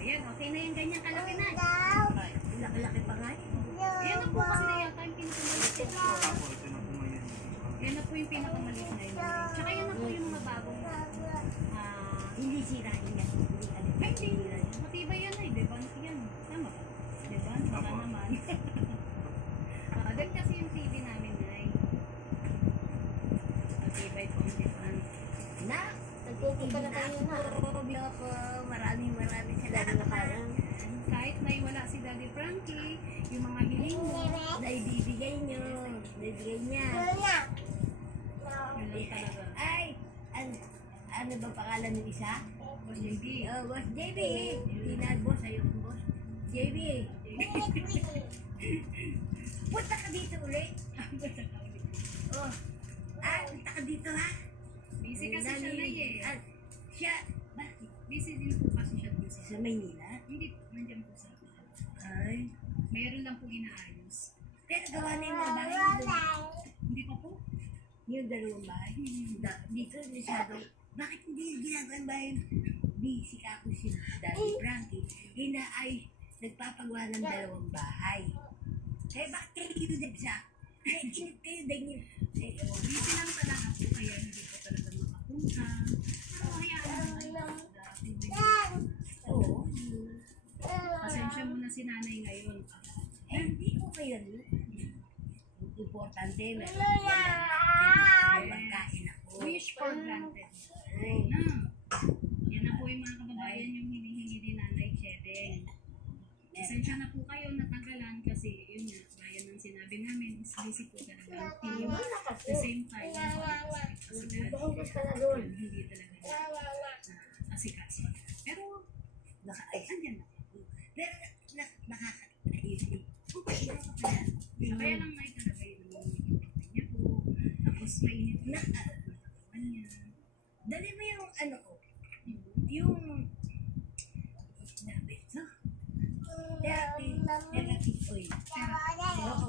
Ayan, okay na yung ganyan kalaki na. Laki-laki pa nga. Ayan na po kasi na yata yung pinakamaliit. Ayan na po yung pinakamaliit na yun. Tsaka yan na po yung mga bagong Hindi sirain yan. ay, hindi. Matibay yan ay, diba? Yan. Tama ba? Diba? Baka naman. Doon kasi yung TV namin ay matibay po ang diba? Na, nagpupunta na tayo na. Biloko, maraming salamat. Kahit na wala si Daddy Frankie, yung mga hiling mo, Naibibigay nyo. Naibigay niya. yun lang talaga. Ay, ano ba pangalan ng isa? Boss JB. Oh, Boss JB. Tinag-boss, ayun boss. JB. Punta ka dito ulit. Oh. Punta ka dito ha. Busy kasi siya na eh. Siya, bakit? Busy din po kasi siya dun Sa Maynila? Hindi, nandiyan po sa Ay. mayroon lang po inaayos. Pero gawa na yung mga bahay dito. Hindi pa po. Yung dalawang bahay. Dito masyado. Bakit hindi ginagawa ang bahay? Busy ka ako si Daddy Frankie. Hina ay nagpapagawa ng dalawang bahay. Kaya bakit kayo nagsa? Kaya inip kayo dahil Busy lang talaga po kaya hindi po talaga makapunta. Pero hayaan naman. Oo. Pasensya muna si nanay ngayon. Hindi ko kayo. Importante na. May pagkain ako. Wish for granted. Ay. Na. Yan na po yung mga kababayan yung hinihingi ni Nanay Chedeng. Pasensya na po kayo natagalan kasi yun nga, gaya ng sinabi namin, is busy po talaga ang team. At the same time, hindi talaga asikaso. Pero, andyan na. Pero nakaka-easy. Kaya lang may talaga yung niya po. Tapos mainit na niya. Dali mo yung ano ko. Yung nabi. No? Therapy oil. Oo.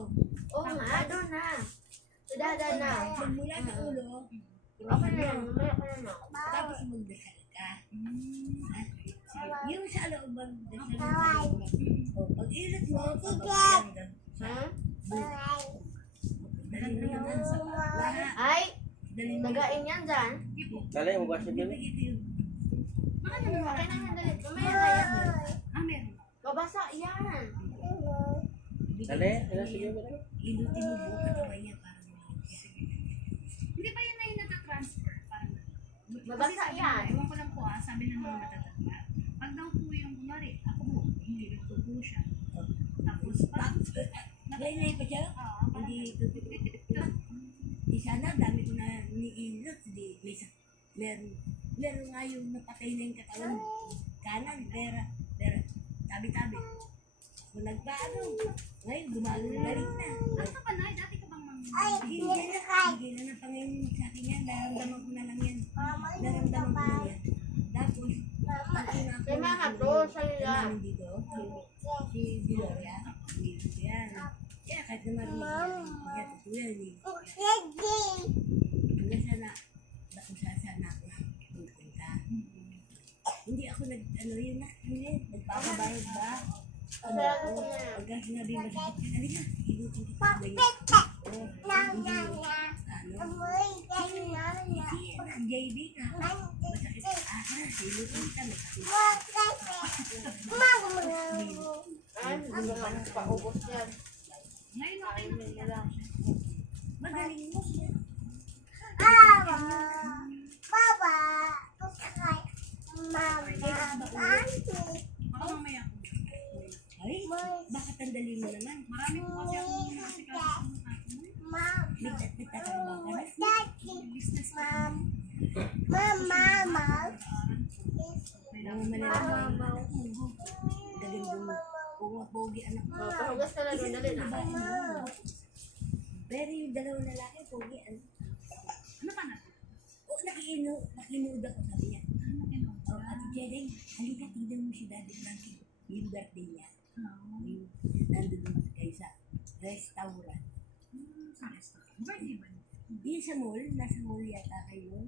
Oo nga, doon na. Dada na. Magmula sa ulo. Okay na yan, mamaya ko na. Tapos magdasal ka. Yung sa loob ang dasal mo. Pag ilot mo, pag Ha? dali mo naman sa lahat. Ay, Dali mo. nagain yan dyan. Dali, magwas na dyan. Baka naman Okay na yan, dali. Mamaya na yan. meron. Babasa yan. Dali, ano sige mo na? Ilutin mo buong katawan niya para Hindi ba yan na yung nata-transfer? Parang, Babasa sabi yan. Ewan ko lang po sabi ng mga matatanda. Pag daw po yung kumari, ako po, hindi ito po siya. Tapos, pag, Ganyan pa siya. Hindi di sana dami ko na niilot. Meron nga yung napatay na yung katawan kanan. Pero tabi-tabi. Kung nagpaano, ngayon gumagano na rin na. ano ka ba na? Dati ka bang Bigay na ng Panginoon sa akin yan. Naramdaman ko na lang yan. Naramdaman ko na yan. Tapos, Kay mga to, sa'yo yan. namin dito, si Gloria, dito yan. Kaya kahit naman yan, ito yan eh. Hanggang sana, sana ako pupunta. Hindi ako nagpapabayad ba? Pagka sinabi masakit ka, halika, ilutin kita. JB ka. Masakit ka. Ilutin kita. Ay, hindi mo lang paubos yan. ngayon okay na siya. Magaling mo. Baka mamaya ako. Ay, bakit ang dali mo naman? Marami po kasi akong nasikaso sa mga Nagtatrabaho ka na? business ko. Mga malalaman mo. Galing mo. Pogi anak mo. Pahugas ka na doon, dali na. Pero yung dalawang lalaki, pogi anak. Ano pa na? O, nakinuda ko sabi niya. Ano O, Ate Jering, halika, tingnan mo si Daddy Frankie. Yung birthday niya. Oh. Yung nandun kayo sa restaurant. Sa restaurant. Birthday ba niya? Di sa mall, nasa mall yata kayo.